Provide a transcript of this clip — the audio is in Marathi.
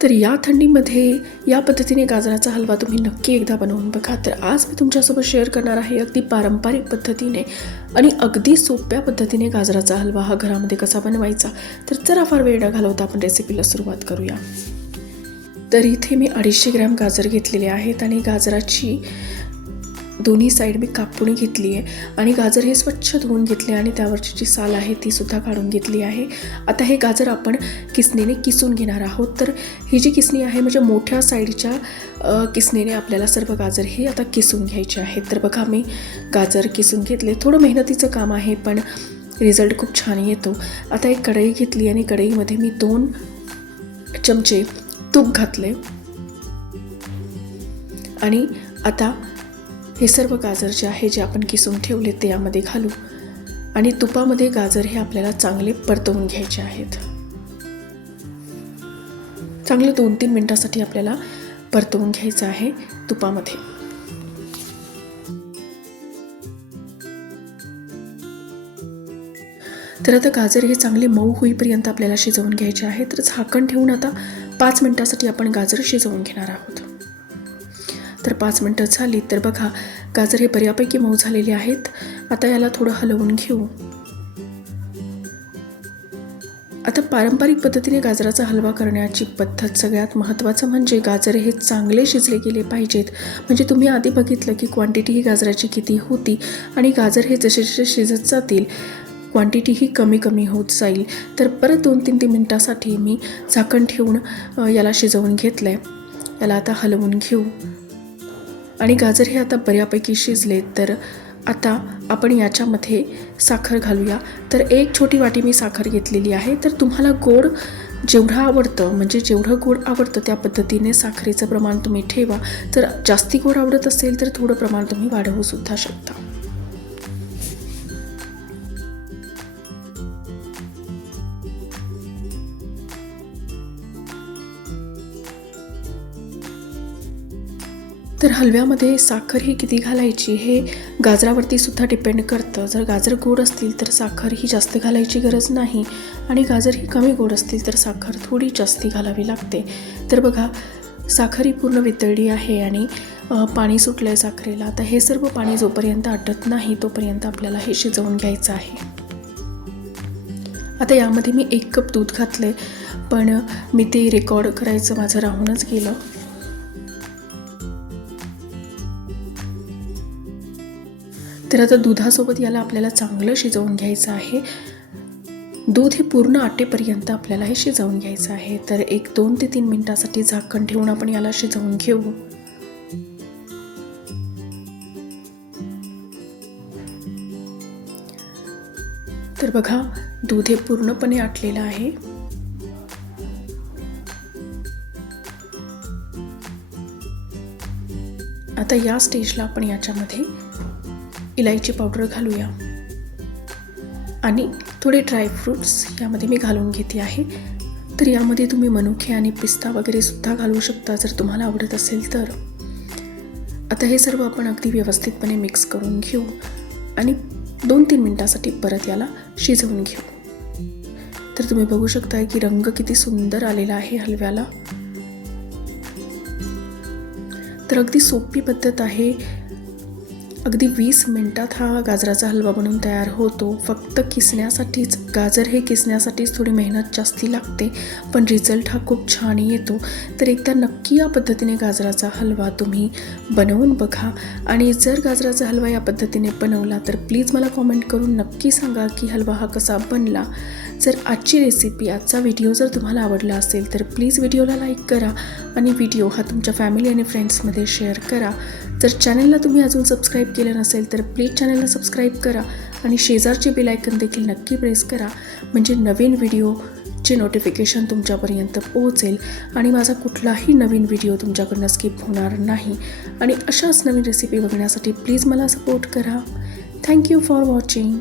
तर या थंडीमध्ये या पद्धतीने गाजराचा हलवा तुम्ही नक्की एकदा बनवून बघा. तर आज मी तुमच्यासोबत शेअर करणार आहे अगदी पारंपरिक पद्धतीने आणि अगदी सोप्या पद्धतीने गाजराचा हलवा हा घरामध्ये कसा बनवायचा. तर चला फार वेळ न घालवता आपण रेसिपीला सुरुवात करूया. तर इथे मी 250 ग्रॅम गाजर घेतलेले आहेत आणि गाजराची दोन्ही साईड मी कापून घेतली आहे आणि गाजर हे स्वच्छ धुवून घेतले आणि त्यावरची जी साल आहे ती सुद्धा काढून घेतली आहे. आता हे गाजर आपण किसणीने किसून घेणार आहोत. तर ही जी किसणी आहे म्हणजे मोठ्या साईडच्या किसणीने आपल्याला सर्व गाजर हे आता किसून घ्यायचे आहेत. तर बघा मी गाजर किसून घेतले. थोडं मेहनतीचं काम आहे पण रिझल्ट खूप छान येतो. आता एक कढई घेतली आणि कढईमध्ये मी 2 चमचे तूप घातले आणि आता हे सर्व गाजर जे आहे जे आपण किसून ठेवले ते यामध्ये घालू आणि तुपामध्ये गाजर हे आपल्याला चांगले परतवून घ्यायचे आहेत. चांगले 2-3 मिनिटासाठी आपल्याला परतवून घ्यायचं आहे तुपामध्ये. तर आता गाजर हे चांगले मऊ होईपर्यंत आपल्याला शिजवून घ्यायचे आहे. तर झाकण ठेवून आता 5 मिनिटासाठी आपण गाजर शिजवून घेणार आहोत. तर 5 मिनिटं झाली. तर बघा गाजर हे बऱ्यापैकी मऊ झालेले आहेत. आता याला थोडं हलवून घेऊ. आता पारंपरिक पद्धतीने गाजराचा हलवा करण्याची पद्धत सगळ्यात महत्त्वाचं म्हणजे गाजर हे चांगले शिजले गेले पाहिजेत. म्हणजे तुम्ही आधी बघितलं की क्वांटिटी ही गाजराची किती होती आणि गाजर हे जसे जसे शिजत जातील क्वांटिटी ही कमी कमी होत जाईल. तर परत 2-3 मिनिटासाठी मी झाकण ठेवून याला शिजवून घेतलं आहे. याला आता हलवून घेऊ आणि गाजर हे आता बऱ्यापैकी शिजले. तर आता आपण याच्यामध्ये साखर घालूया. तर 1 छोटी वाटी मी साखर घेतलेली आहे. तर तुम्हाला गोड जेवढं आवडतं म्हणजे जेवढं गोड आवडतं त्या पद्धतीने साखरेचं प्रमाण तुम्ही ठेवा. तर जास्ती गोड आवडत असेल तर थोडं प्रमाण तुम्ही वाढवू सुद्धा शकता. तर हलव्यामध्ये साखर ही किती घालायची हे गाजरावरती सुद्धा डिपेंड करतं. जर गाजर गोड असतील तर साखर ही जास्त घालायची गरज नाही आणि गाजर ही कमी गोड असतील तर साखर थोडी जास्ती घालावी लागते. तर बघा साखर ही पूर्ण वितळली आहे आणि पाणी सुटलं आहे साखरेला. आता हे सर्व पाणी जोपर्यंत आटत नाही तोपर्यंत आपल्याला हे शिजवून घ्यायचं आहे. आता यामध्ये मी 1 कप दूध घातले पण मी ते रेकॉर्ड करायचं माझं राहूनच गेलं. तर आता दुधासोबत याला आपल्याला चांगलं शिजवून घ्यायचं आहे. दूध हे पूर्ण आटेपर्यंत आपल्याला हे शिजवून घ्यायचं आहे. तर 2 ते 3 मिनिटासाठी झाकण ठेवून आपण याला शिजवून घेऊ. तर बघा दूध हे पूर्णपणे आटलेलं आहे. आता या स्टेजला आपण याच्यामध्ये इलायची पावडर घालूया आणि थोडे ड्रायफ्रूट्स यामध्ये मी घालून घेते आहे. तर यामध्ये तुम्ही मनुके आणि पिस्ता वगैरे सुद्धा घालू शकता जर तुम्हाला आवडत असेल तर. आता हे सर्व आपण अगदी व्यवस्थितपणे मिक्स करून घेऊ आणि 2-3 मिनिटासाठी परत याला शिजवून घेऊ. तर तुम्ही बघू शकता की रंग किती सुंदर आलेला आहे हलव्याला. तर अगदी सोपी पद्धत आहे. अगदी 20 मिनिटात हा गाजराचा हलवा बनवून तयार होतो. फक्त किसण्यासाठीच गाजर हे किसण्यासाठीच थोडी मेहनत जास्ती लागते पण रिझल्ट हा खूप छान येतो. तर एकदा नक्की या पद्धतीने गाजराचा हलवा तुम्ही बनवून बघा आणि जर गाजराचा हलवा या पद्धतीने बनवला तर प्लीज मला कॉमेंट करून नक्की सांगा की हलवा हा कसा बनला. जर आजची रेसिपी आजचा व्हिडिओ जर तुम्हाला आवडला असेल तर प्लीज व्हिडिओला लाईक करा आणि व्हिडिओ हा तुमच्या फॅमिली आणि फ्रेंड्समध्ये शेअर करा. जर चॅनलला तुम्ही अजून सबस्क्राईब केलं नसेल तर प्लीज चॅनलला सबस्क्राईब करा आणि शेजारचे बेल आयकन देखील नक्की प्रेस करा म्हणजे नवीन व्हिडिओचे नोटिफिकेशन तुमच्यापर्यंत पोहोचेल आणि माझा कुठलाही नवीन व्हिडिओ तुमच्याकडनं स्किप होणार नाही. आणि अशाच नवीन रेसिपी बघण्यासाठी प्लीज मला सपोर्ट करा. Thank you for watching.